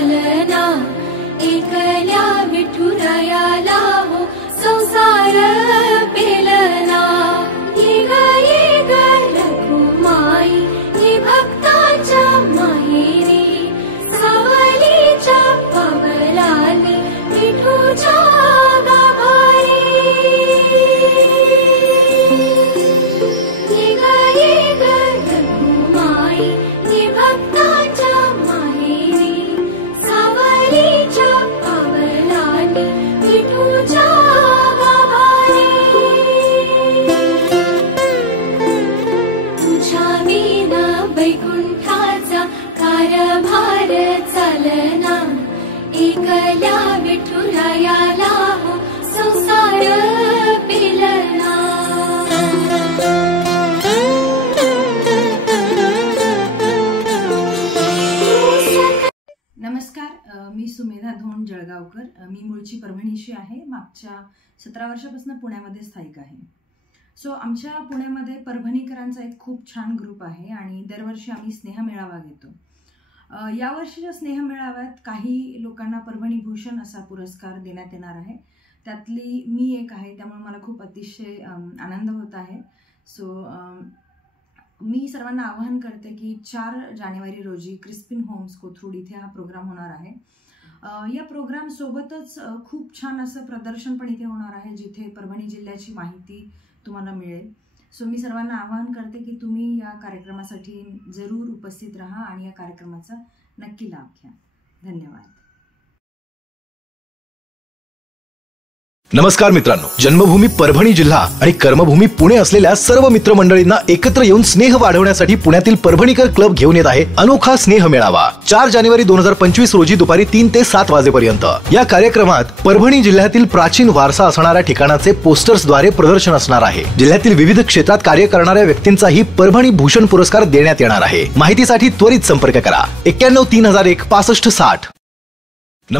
चालना, एकल्या विठुरायाला हो संसार पेलना। ये ग रघुमाई ये भक्ताच्या माहेरी, सावलीच्या पावलाली विठूच्या गाभारी। ये ग रघुमाई ये भक्ताच्या माहेरी, सावलीच्या पावलाली विठूच्या गाभारी। तुझ्या विना वैकुंठाचा कारभार चालना, एकल्या विठुरायाला हो संसार पेलना। नमस्कार, मी सुमेधा धोंड जळगावकर। मी मूळची परभणीची आहे, मागच्या 17 वर्षापासून पुण्यामध्ये स्थायिक आहे। सो आमच्या पुण्यामध्ये परभणीकरांचा एक खूप छान ग्रुप आहे आणि दरवर्षी आम्ही स्नेह मेळावा घेतो। यावर्षीच्या स्नेह मेळाव्यात काही लोकांना परभणी भूषण असा पुरस्कार देण्यात येणार आहे, त्यातली मी एक आहे, त्यामुळे मला खूप अतिशय आनंद होत आहे। सो मी सर्वांना आवाहन करते की 4 जानेवारी रोजी क्रिस्पिन होम्स कोथरूड इथे हा प्रोग्राम होणार आहे। या प्रोग्राम सोबतच खूप छान असं प्रदर्शन पण इथे होणार आहे, जिथे परभणी जिल्ह्याची माहिती तुम्हाला मिळेल। सो मी सर्वांना आवाहन करते की तुम्ही या कार्यक्रमासाठी जरूर उपस्थित राहा आणि या कार्यक्रमाचा नक्की लाभ घ्या। धन्यवाद। नमस्कार मित्रांनो, जन्मभूमी परभणी जिल्हा आणि कर्मभूमी पुणे असलेल्या सर्व मित्रमंडळींना एकत्र येऊन स्नेह वाढवण्यासाठी पुण्यातील परभणीकर क्लब घेऊन येत आहे अनोखा स्नेह मेळावा। 4 जानेवारी 2025 रोजी दुपारी 3 ते 7 वाजेपर्यंत। या कार्यक्रमात परभणी जिल्ह्यातील प्राचीन वारसा असणाऱ्या ठिकाणाचे पोस्टर्सद्वारे प्रदर्शन असणार आहे। जिल्ह्यातील विविध क्षेत्रात कार्य करणाऱ्या व्यक्तींचाही परभणी भूषण पुरस्कार देण्यात येणार आहे। माहितीसाठी त्वरित संपर्क करा 91 3001 6560।